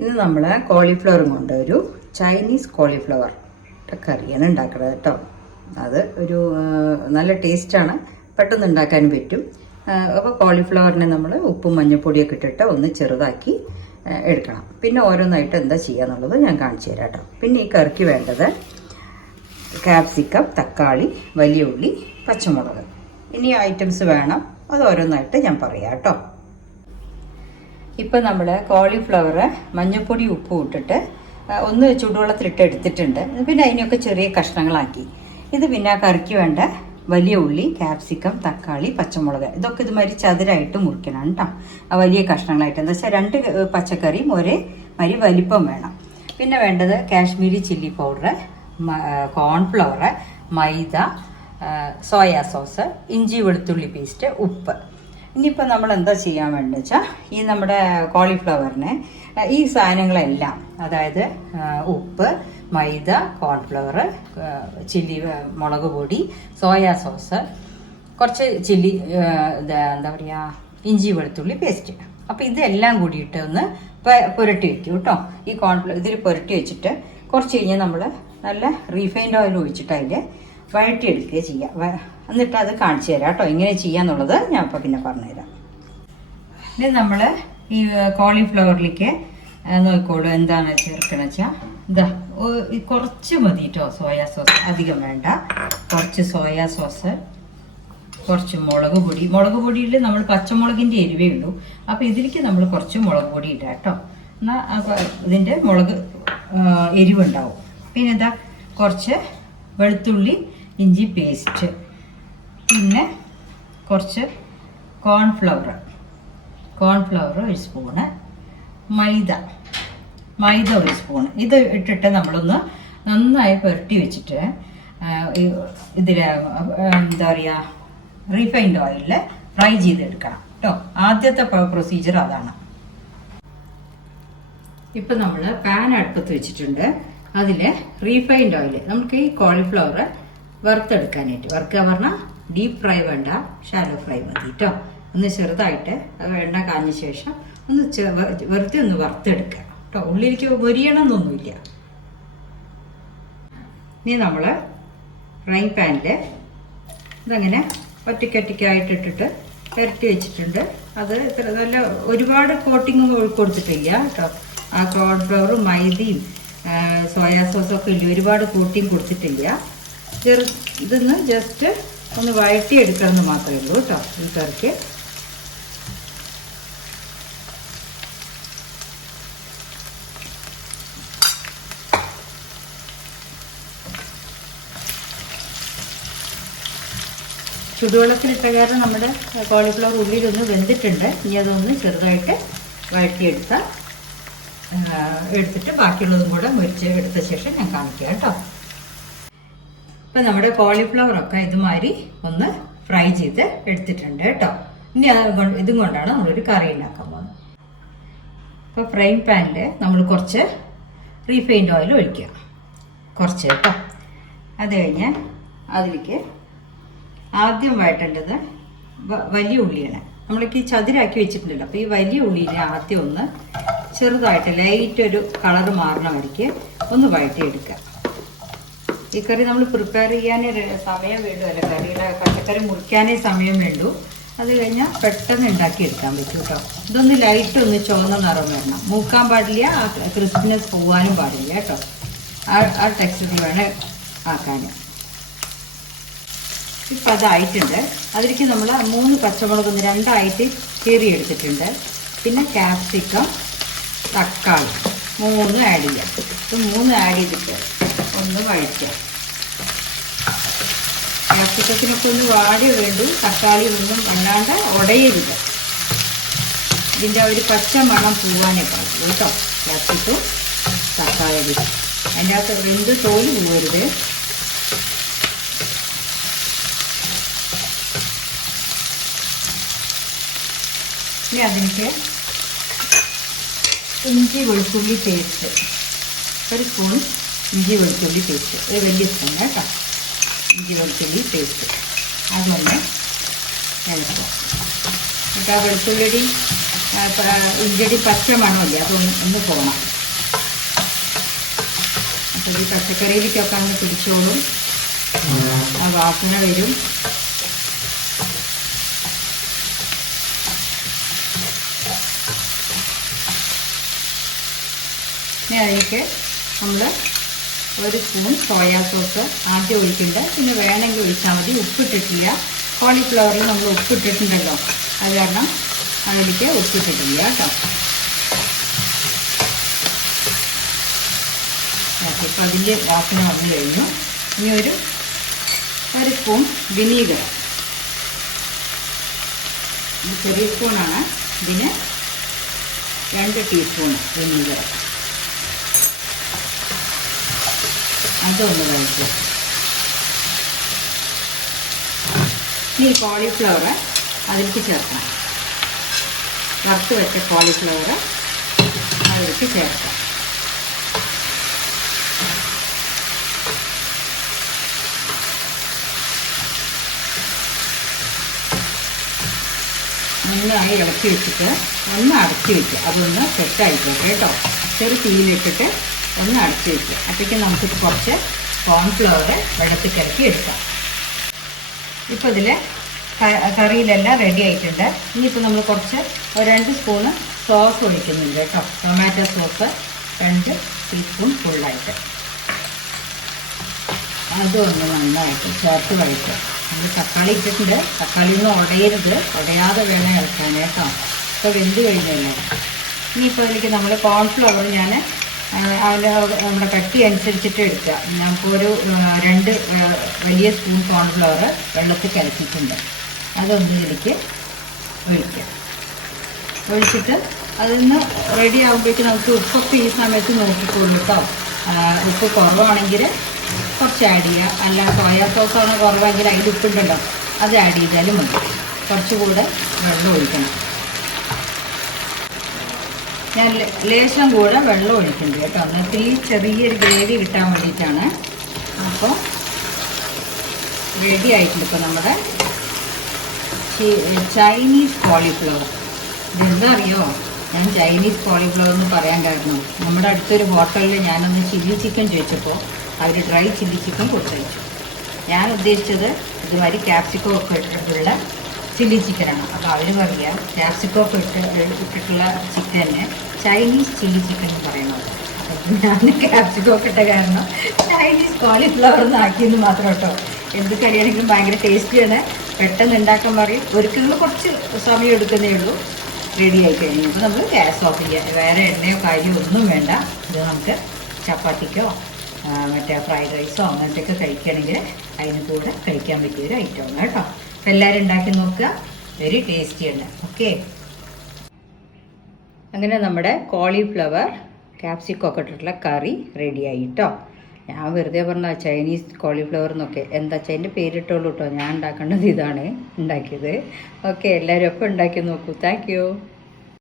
ഇന്ന് നമ്മൾ കോളിഫ്ലവറും കൊണ്ട് ഒരു ചൈനീസ് കോളിഫ്ലവർ കറിയാണ് ഉണ്ടാക്കുന്നത് കേട്ടോ. അത് ഒരു നല്ല ടേസ്റ്റാണ് പെട്ടെന്ന് ഉണ്ടാക്കാനും പറ്റും. അപ്പോൾ കോളിഫ്ലവറിനെ നമ്മൾ ഉപ്പും മഞ്ഞൾപ്പൊടിയൊക്കെ ഇട്ടിട്ട് ഒന്ന് ചെറുതാക്കി എടുക്കണം. പിന്നെ ഓരോന്നായിട്ട് എന്താ ചെയ്യുക എന്നുള്ളത് ഞാൻ കാണിച്ചു തരാം കേട്ടോ. പിന്നെ ഈ കറിക്ക് വേണ്ടത് ക്യാപ്സിക്കം തക്കാളി വലിയ ഉള്ളി പച്ചമുളക്. ഇനി ഐറ്റംസ് വേണം. അത് ഓരോന്നായിട്ട് ഞാൻ പറയാം കേട്ടോ. ഇപ്പം നമ്മൾ കോളിഫ്ലവർ മഞ്ഞപ്പൊടി ഉപ്പും ഇട്ടിട്ട് ഒന്ന് ചൂടുവെള്ളത്തിലിട്ട് എടുത്തിട്ടുണ്ട്. പിന്നെ അതിനെയൊക്കെ ചെറിയ കഷ്ണങ്ങളാക്കി. ഇത് പിന്നെ കറിക്ക് വേണ്ട വലിയ ഉള്ളി ക്യാപ്സിക്കം തക്കാളി പച്ചമുളക്. ഇതൊക്കെ ഇതുമാതിരി ചതുരായിട്ട് മുറിക്കണം കേട്ടോ. ആ വലിയ കഷ്ണങ്ങളായിട്ട്. എന്താ വെച്ചാൽ രണ്ട് പച്ചക്കറിയും ഒരേ മാതിരി വലിപ്പം വേണം. പിന്നെ വേണ്ടത് Kashmiri chilli powder cornflour maida soya sauce ഇഞ്ചി വെളുത്തുള്ളി പേസ്റ്റ് ഉപ്പ്. ഇനിയിപ്പോൾ നമ്മൾ എന്താ ചെയ്യാൻ വേണ്ടി വെച്ചാൽ ഈ നമ്മുടെ കോളിഫ്ലവറിനെ ഈ സാധനങ്ങളെല്ലാം അതായത് ഉപ്പ് മൈദ കോൺഫ്ലവർ ചില്ലി മുളക് പൊടി സോയാ സോസ് കുറച്ച് ചില്ലി എന്താ പറയുക ഇഞ്ചി വെളുത്തുള്ളി പേസ്റ്റ്. അപ്പോൾ ഇതെല്ലാം കൂടിയിട്ട് ഒന്ന് പുരട്ടി വെക്കും കേട്ടോ ഈ കോൺഫ്ലവർ ഇതിൽ പുരട്ടി വെച്ചിട്ട് കുറച്ച് കഴിഞ്ഞാൽ നമ്മൾ നല്ല റീഫൈൻഡ് ഓയിൽ ഒഴിച്ചിട്ട് അതിന്റെ വഴറ്റിയെടുക്കുക ചെയ്യുക വ- എന്നിട്ട് അത് കാണിച്ചു തരാം കേട്ടോ. എങ്ങനെ ചെയ്യാന്നുള്ളത് ഞാൻ ഇപ്പോൾ പിന്നെ പറഞ്ഞുതരാം. ഇനി നമ്മൾ ഈ കോളിഫ്ലവറിലേക്ക് നോക്കോളൂ എന്താണ് ചേർക്കണ കുറച്ച് മതി കേട്ടോ സോയാ സോസ് അധികം വേണ്ട. കുറച്ച് സോയാ സോസ് കുറച്ച് മുളക് പൊടി. മുളക് പൊടിയിൽ നമ്മൾ പച്ചമുളകിന്റെ എരിവേ ഉള്ളൂ. അപ്പോൾ ഇതിലേക്ക് നമ്മൾ കുറച്ച് മുളക് പൊടി ഇടാം കേട്ടോ. എന്നാൽ ഇതിന്റെ മുളക് എരിവുണ്ടാവും. പിന്നെന്താ കുറച്ച് വെളുത്തുള്ളി ഇഞ്ചി പേസ്റ്റ്. പിന്നെ കുറച്ച് കോൺഫ്ലവർ കോൺഫ്ലവർ ഒരു സ്പൂണ് മൈദ. മൈദ ഒരു സ്പൂൺ ഇത് ഇട്ടിട്ട് നമ്മളൊന്ന് നന്നായി പുരട്ടി വെച്ചിട്ട് ഇതിൽ എന്താ പറയുക റീഫൈൻഡ് ഓയിലിൽ ഫ്രൈ ചെയ്തെടുക്കണം. കേട്ടോ ആദ്യത്തെ പ്രൊസീജിയർ അതാണ്. ഇപ്പം നമ്മൾ പാൻ അടുപ്പത്ത് വെച്ചിട്ടുണ്ട്. അതിൽ റീഫൈൻഡ് ഓയിൽ നമുക്ക് ഈ കോളിഫ്ലവർ വറുത്തെടുക്കാനായിട്ട്. വറുക്കുക പറഞ്ഞാൽ ഡീപ്പ് ഫ്രൈ വേണ്ട ഷാലോ ഫ്രൈ മതി കേട്ടോ ഒന്ന് ചെറുതായിട്ട് അത് എണ്ണ കാഞ്ഞ ശേഷം ഒന്ന് വെറുതെ ഒന്ന് വറുത്തെടുക്കുക കേട്ടോ ഉള്ളിലേക്ക് മൊരിയണമെന്നൊന്നുമില്ല. ഇനി നമ്മൾ ഫ്രൈ പാനിൽ ഇതങ്ങനെ ഒറ്റയ്ക്കൊറ്റയ്ക്കായിട്ട് ഇട്ടിട്ട് പുരട്ടി വെച്ചിട്ടുണ്ട്. അത് ഇത്ര നല്ല ഒരുപാട് കോട്ടിങ് കൊടുത്തിട്ടില്ല കേട്ടോ ആ കോൺഫ്ലവറും മൈദയും സോയാ സോസൊക്കെ ഇല്ല ഒരുപാട് കൂട്ടിയും കൊടുത്തിട്ടില്ല. ചെറു ഇതൊന്ന് ജസ്റ്റ് ഒന്ന് വഴറ്റി എടുക്കണമെന്ന് മാത്രമേ ഉള്ളൂ കേട്ടോ ഈ കറിക്ക് ചുടുവെള്ളത്തിലിട്ട കാരണം നമ്മുടെ കോളിഫ്ലവർ ഉള്ളിലൊന്ന് വെന്തിട്ടുണ്ട്. ഇനി അതൊന്ന് ചെറുതായിട്ട് വഴറ്റിയെടുത്താൽ എടുത്തിട്ട് ബാക്കിയുള്ളതും കൂടെ മുരിച്ച് എടുത്ത ശേഷം ഞാൻ കാണിക്കാം കേട്ടോ. ഇപ്പം നമ്മുടെ കോളിഫ്ലവർ ഒക്കെ ഇതുമാതിരി ഒന്ന് ഫ്രൈ ചെയ്ത് എടുത്തിട്ടുണ്ട് കേട്ടോ. ഇനി ഇതും കൊണ്ടാണ് നമ്മളൊരു കറി ഉണ്ടാക്കാൻ പോകുന്നത്. ഇപ്പോൾ ഫ്രൈ പാനിൽ നമ്മൾ കുറച്ച് റീഫൈൻഡ് ഓയിൽ ഒഴിക്കുക. കുറച്ച് കേട്ടോ. അത് കഴിഞ്ഞ് അതിലേക്ക് ആദ്യം വഴറ്റേണ്ടത് വ- വലിയ ഉള്ളിയാണ്. നമ്മൾക്ക് ഈ ചതുരാക്കി വെച്ചിട്ടുണ്ടല്ലോ. അപ്പോൾ ഈ വലിയ ഉള്ളിയിൽ ആദ്യം ഒന്ന് ചെറുതായിട്ട് ലൈറ്റ് ഒരു കളർ മാറണമായിരിക്കും ഒന്ന് വഴറ്റിയെടുക്കുക. ഈ കറി നമ്മൾ പ്രിപ്പയർ ചെയ്യാനേ സമയം വേണ്ടു അല്ല? കറിയുടെ പച്ചക്കറി മുറിക്കാനേ സമയം വേണ്ടു. അത് കഴിഞ്ഞാൽ പെട്ടെന്ന് ഉണ്ടാക്കിയെടുക്കാൻ പറ്റും കേട്ടോ. ഇതൊന്ന് ലൈറ്റ് ഒന്ന് ചുവന്ന നിറം വരണം. മൂക്കാൻ പാടില്ല ആ ക്രിസ്പിനെസ് പോകാനും പാടില്ല കേട്ടോ. ആ ആ ടെക്സ്റ്റർ വേണം ആക്കാൻ ഇപ്പം അതായിട്ടുണ്ട്. അതിലേക്ക് നമ്മൾ മൂന്ന് പച്ചമുളക് ഒന്ന് രണ്ടായിട്ട് കീറി എടുത്തിട്ടുണ്ട് പിന്നെ ക്യാപ്സിക്കം തക്കാളി. മൂന്ന് ആഡ് ചെയ്യാം. ഇത് മൂന്ന് ആഡ് ചെയ്തിട്ട് ഒന്ന് വഴിക്കാം ക്യാപ്സിക്കത്തിനൊക്കെ ഒന്ന് വാടി വേണ്ടു തക്കാളി ഒന്നും വല്ലാണ്ട് ഉടയരുത്. ഇതിന്റെ ഒരു പച്ച മണം പോവാനേ പാടുള്ളൂ കേട്ടോ. ക്യാപ്സിക്കും തക്കാളി അതിന്റെ അകത്ത് വെന്ത് തോൽ പോകരുത് ഇനി അതിലേക്ക് ഇഞ്ചി വെളുത്തുള്ളി പേസ്റ്റ്. ഒരു സ്പൂൺ ഇഞ്ചി വെളുത്തുള്ളി പേസ്റ്റ് ഒരു വലിയ സ്പൂൺ കേട്ടോ. ഇഞ്ചി വെളുത്തുള്ളി പേസ്റ്റ് അതൊന്ന് ഇളക്കുക. എന്നിട്ട് ആ വെളുത്തുള്ളിയുടെയും ഇഞ്ചടി പച്ച മണമില്ല അതൊന്ന് ഒന്ന് പോകണം. അപ്പോൾ ഈ പച്ചക്കറിയിലേക്കൊക്കെ അങ്ങ് പിടിച്ചോളും. ആ വാസന വരും. ഇനി അതിലേക്ക് നമ്മൾ ഒരു സ്പൂൺ സോയാ സോസ് ആദ്യം ഒഴിക്കുന്നുണ്ട് പിന്നെ വേണമെങ്കിൽ ഒഴിച്ചാൽ മതി. ഉപ്പിട്ടിട്ടില്ല. കോളിഫ്ലവറിൽ നമ്മൾ ഉപ്പിട്ടിട്ടുണ്ടല്ലോ. അത് കാരണം അതിലേക്ക് ഉപ്പിട്ടിട്ടില്ല കേട്ടോ. ഇപ്പോൾ അതിന്റെ വാസന വന്നു കഴിഞ്ഞു. ഇനി ഒരു ഒരു സ്പൂൺ വിനീഗർ. ചെറിയ സ്പൂണാണ്. ഇതിന് രണ്ട് ടീസ്പൂൺ വിനീഗർ. അതൊന്ന് കഴിക്കുക ഇനി കോളിഫ്ലവർ അതിലേക്ക് ചേർക്കണം. വറുത്ത് വെച്ച കോളിഫ്ലവർ അതിലേക്ക് ചേർക്കാം. നന്നായി ഇളക്കി വെച്ചിട്ട് ഒന്ന് അടച്ചു വെക്കുക. അതൊന്ന് സെറ്റായിക്കോട്ടെ കേട്ടോ. ചെറു തീയിലിട്ടിട്ട് ഒന്ന് അടച്ച് വെക്കുക അപ്പോഴേക്കും നമുക്ക് കുറച്ച് കോൺഫ്ലവർ വെള്ളത്തിൽ കിടക്കി എടുക്കാം. ഇപ്പോൾ ഇതിൽ കറിയിലെല്ലാം റെഡി ആയിട്ടുണ്ട്. ഇനിയിപ്പോൾ നമ്മൾ കുറച്ച് ഒരു രണ്ട് സ്പൂണ് സോസ് ഒഴിക്കുന്നുണ്ട് കേട്ടോ. ടൊമാറ്റോ സോസ് രണ്ട് ടീസ്പൂൺ ഫുള്ളായിട്ട് അതൊന്ന് നന്നായിട്ട് ചേർത്ത് കഴിക്കുക നമ്മൾ തക്കാളി ഇട്ടിട്ടുണ്ട്. തക്കാളി ഒന്നും ഉടയരുത്. ഉടയാതെ വേണം ഇളക്കാൻ കേട്ടോ. ഇപ്പോൾ വെന്ത് കഴിഞ്ഞല്ലോ? ഇനിയിപ്പോൾ അതിലേക്ക് നമ്മൾ കോൺഫ്ലവർ ഞാൻ അതിൽ നമ്മുടെ കട്ടി അനുസരിച്ചിട്ട് എടുക്കുക. നമുക്ക് ഒരു രണ്ട് വലിയ സ്പൂൺ കോൺഫ്ലവർ വെള്ളത്തിൽ കലക്കിയിട്ടുണ്ട്. അതൊന്ന് ഇതിലേക്ക് ഒഴിക്കുക. ഒഴിച്ചിട്ട് അതിന്ന് റെഡി ആകുമ്പോഴേക്കും നമുക്ക് ഉപ്പൊക്കെ ഈ സമയത്ത് നോക്കിക്കോളൂ കേട്ടോ ഉപ്പ് കുറവാണെങ്കിൽ കുറച്ച് ആഡ് ചെയ്യുക. അല്ല സോയാ സോസാണ് കുറവാണെങ്കിൽ അതിൽ ഉപ്പുണ്ടല്ലോ അത് ആഡ് ചെയ്താലും മതി. കുറച്ചുകൂടെ വെള്ളം ഒഴിക്കണം. ഞാൻ ലേശം കൂടെ വെള്ളം ഒഴിക്കുന്നുണ്ട് കേട്ടോ. എന്നിട്ട് ഈ ചെറിയൊരു ഗ്രേവി കിട്ടാൻ വേണ്ടിയിട്ടാണ്. അപ്പോൾ റെഡി ആയിട്ടുണ്ട് ഇപ്പോൾ നമ്മുടെ ചൈനീസ് കോളിഫ്ലവർ ഇതെന്താ അറിയോ? ഞാൻ ചൈനീസ് കോളിഫ്ലവർ എന്ന് പറയാൻ കാരണം നമ്മുടെ അടുത്തൊരു ഹോട്ടലിൽ ഞാനൊന്ന് ചില്ലി ചിക്കൻ ചോദിച്ചപ്പോൾ അവർ ഡ്രൈ ചില്ലി ചിക്കൻ കൊടുത്തയച്ചു. ഞാൻ ഉദ്ദേശിച്ചത് ഇതുമാതിരി ക്യാപ്സിക്കോ ഒക്കെ ഇട്ടിട്ടുള്ള ചില്ലി ചിക്കനാണ്. അപ്പോൾ അവർ പറയുക ക്യാപ്സിക്കോ ഒക്കെ ഇട്ട് ഇട്ടിട്ടുള്ള ചിക്കനെ ചൈനീസ് ചില്ലി ചിക്കൻ എന്ന് പറയുന്നത്. അപ്പം ഞാൻ ക്യാപ്സിക്കോ ഒക്കെ ഇട്ട കാരണം ചൈനീസ് കോളിഫ്ലവർ എന്ന് ആക്കിയെന്ന് മാത്രം കേട്ടോ. എന്ത് കറിയാണെങ്കിലും ഭയങ്കര ടേസ്റ്റിയാണ് പെട്ടെന്ന് ഉണ്ടാക്കാൻ പറയും. ഒരിക്കലും കുറച്ച് സമയം എടുക്കുന്നേ ഉള്ളൂ. റെഡി ആയി കഴിഞ്ഞു. അപ്പോൾ നമ്മൾ ഗ്യാസ് ഓഫ് ചെയ്യാം. വേറെ എണ്ണയോ കാര്യമോ ഒന്നും വേണ്ട. ഇത് നമുക്ക് ചപ്പാത്തിക്കോ മറ്റേ ഫ്രൈഡ് റൈസോ അങ്ങനത്തെയൊക്കെ കഴിക്കുകയാണെങ്കിൽ അതിന് കൂടെ കഴിക്കാൻ പറ്റിയ ഒരു ഐറ്റമാണ് കേട്ടോ. എല്ലാവരും ഉണ്ടാക്കി നോക്കുക. വെരി ടേസ്റ്റി ടേസ്റ്റിയാണ് ഓക്കെ അങ്ങനെ നമ്മുടെ കോളിഫ്ലവർ കാപ്സിക്കോ ഒക്കെ ഇട്ടിട്ടുള്ള കറി റെഡിയായി കേട്ടോ ഞാൻ വെറുതെ പറഞ്ഞ ചൈനീസ് കോളിഫ്ലവർ എന്നൊക്കെ. എന്താ വെച്ചാൽ അതിന്റെ പേരിട്ടുള്ളൂ കേട്ടോ ഞാൻ ഉണ്ടാക്കേണ്ടത് ഇതാണ്. ഉണ്ടാക്കിയത്. ഓക്കെ എല്ലാവരും ഒക്കെ ഉണ്ടാക്കി നോക്കൂ. താങ്ക്